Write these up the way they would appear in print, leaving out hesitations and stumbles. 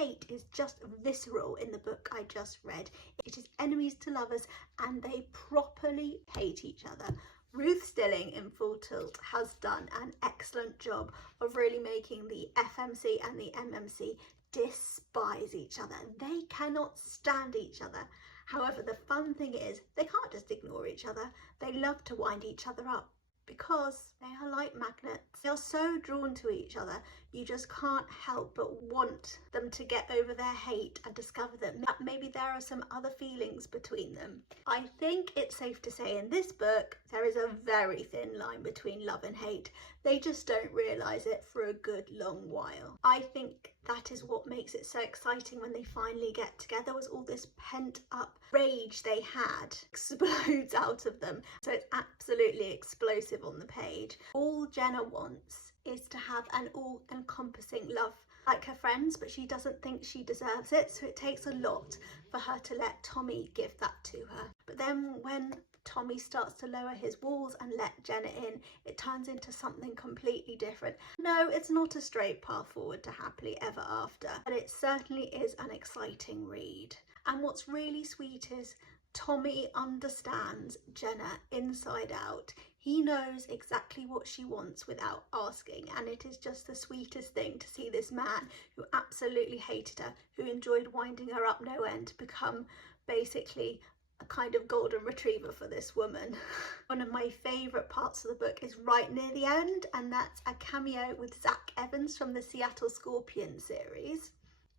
hate is just visceral in the book I just read. It is enemies to lovers and they properly hate each other. Ruth Stilling in Full Tilt has done an excellent job of really making the FMC and the MMC despise each other. They cannot stand each other. However, the fun thing is they can't just ignore each other. They love to wind each other up because they are like magnets. They are so drawn to each other, you just can't help but want them to get over their hate and discover that maybe there are some other feelings between them. I think it's safe to say in this book there is a very thin line between love and hate. They just don't realise it for a good long while. I think that is what makes it so exciting when they finally get together, was all this pent up rage they had explodes out of them. So it's absolutely explosive on the page. All Jenna wants is to have an all-encompassing love like her friends, but she doesn't think she deserves it, so it takes a lot for her to let Tommy give that to her. But then when Tommy starts to lower his walls and let Jenna in, it turns into something completely different. No, it's not a straight path forward to happily ever after, but it certainly is an exciting read. And what's really sweet is Tommy understands Jenna inside out. He knows exactly what she wants without asking, and it is just the sweetest thing to see this man who absolutely hated her, who enjoyed winding her up no end, become basically a kind of golden retriever for this woman. One of my favourite parts of the book is right near the end, and that's a cameo with Zach Evans from the Seattle Scorpion series.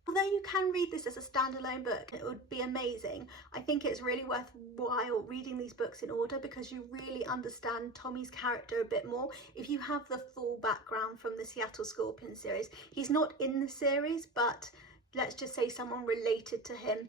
Although you can read this as a standalone book, it would be amazing. I think it's really worthwhile reading these books in order because you really understand Tommy's character a bit more if you have the full background from the Seattle Scorpion series. He's not in the series, but let's just say someone related to him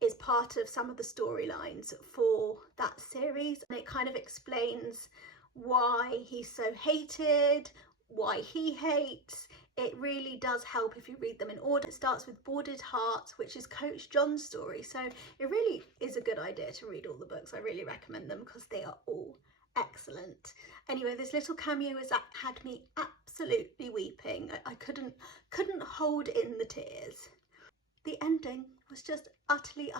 is part of some of the storylines for that series, and it kind of explains why he's so hated, why he hates. It really does help if you read them in order. It starts with Boarded Hearts, which is Coach John's story, so it really is a good idea to read all the books. I really recommend them because they are all excellent. Anyway, this little cameo with Zach had me absolutely weeping. I couldn't hold in the tears. The ending was just utterly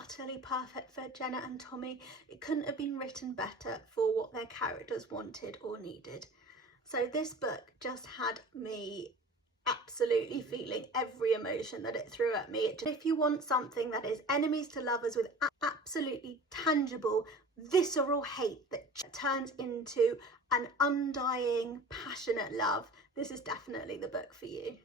perfect for Jenna and Tommy. It couldn't have been written better for what their characters wanted or needed. So this book just had me absolutely feeling every emotion that it threw at me. If you want something that is enemies to lovers with absolutely tangible, visceral hate that turns into an undying, passionate love, this is definitely the book for you.